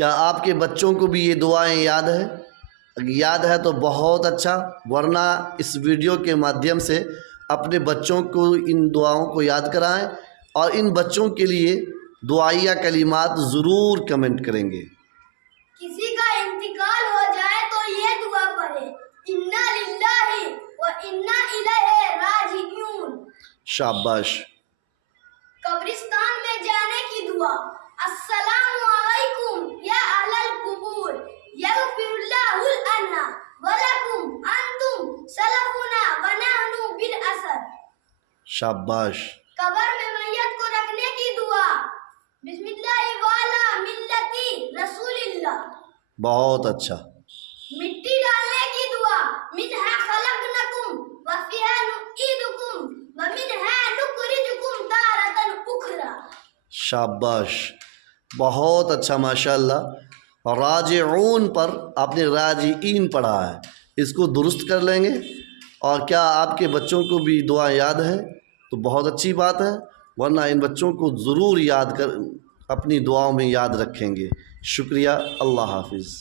کیا آپ کے بچوں کو بھی یہ دعائیں یاد ہے؟ اگر یاد ہے تو بہت اچھا، ورنہ اس ویڈیو کے مادھیم سے اپنے بچوں کو ان دعاؤں کو یاد کرائیں اور ان بچوں کے لیے دعائیہ کلمات ضرور کمنٹ کریں گے۔ کسی کا انتقال ہو جائے تو یہ دعا پڑھے، انا للہ و انا الیہ راجعون۔ شاباش۔ قبرستان میں جانے کی دعا، السلام علیکم یا اہل القبور، یغفر اللہ لنا ولکم انتم سلفنا ونحن بالاثر۔ شاباش۔ قبر میں میت کو رکھنے کی دعا، بسم اللہ والا ملتی رسول اللہ۔ بہت اچھا۔ مٹی ڈالنے کی دعا، منہا خلقنکم وفیہا نعیدکم ومنہا نخرجکم تارۃ اخری۔ شاباش، بہت اچھا، ماشاءاللہ۔ راجعون پر آپ نے راجعین پڑھا ہے، اس کو درست کر لیں گے۔ اور کیا آپ کے بچوں کو بھی دعا یاد ہے تو بہت اچھی بات ہے، ورنہ ان بچوں کو ضرور یاد کر اپنی دعاؤں میں یاد رکھیں گے۔ شکریہ، اللہ حافظ۔